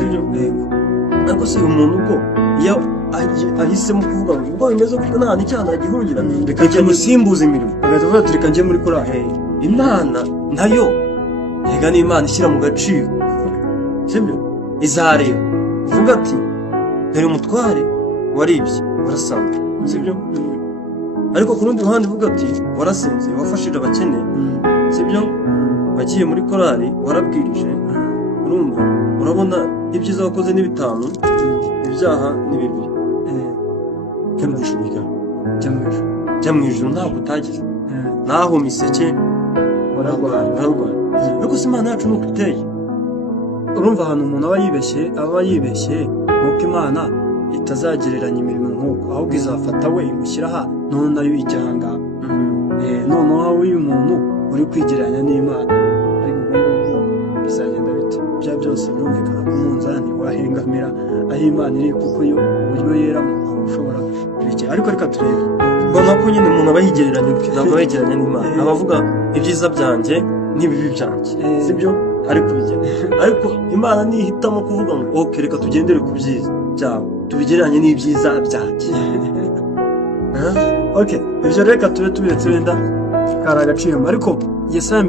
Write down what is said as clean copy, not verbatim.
sibyo? Ariko se umuntu ubwo iyo ahisemo kuvuga ngo ubwo bimeze gutyo nta n'icyaha gihungira reka njye musimbuza imirimo agavuga ati reka njye muri korali Imana nayo yega ni Imana ishyira mu gaciro sibyo izareba uvuga ati dore umutware waribye warasanga sibyo ariko ku rundi ruhande uvuga ati warasenze wafashije abakene sibyo wagiye muri korali warabwirije urumva urabona ibyiza wakoze ni 5 ibyaha ni 2 jya mu ijuru ntabwo utagize naho miseke wararwaye ariko si Imana yacu nuko iteye urumva ahantu umuntu aba yibeshye nuko Imana itazagereranya imirimo nk'uko ahubwo izafata we imushyira aha none nayo ijyanga noneho uyu muntu uri kwigereranya n'Imana ariko bizagenda bite bya byose birumvikana ku munzani wahengamira aho Imana iri kuko yo uburyo yeramo ushobora kubigera ariko reka turebe mbona ko nyine umuntu aba yigereranya ntabwo aba yegeranya n'Imana abavuga ibyiza byanjye n'ibibi byanjye sibyo ariko bigera ariko Imana nihitamo kuvuga ngo okay reka tugendere ku byiza byawe tubigereranye n'ibyiza byanjye okay ibyo reka tube tubiretse wenda kari agaciro ariko Yesaya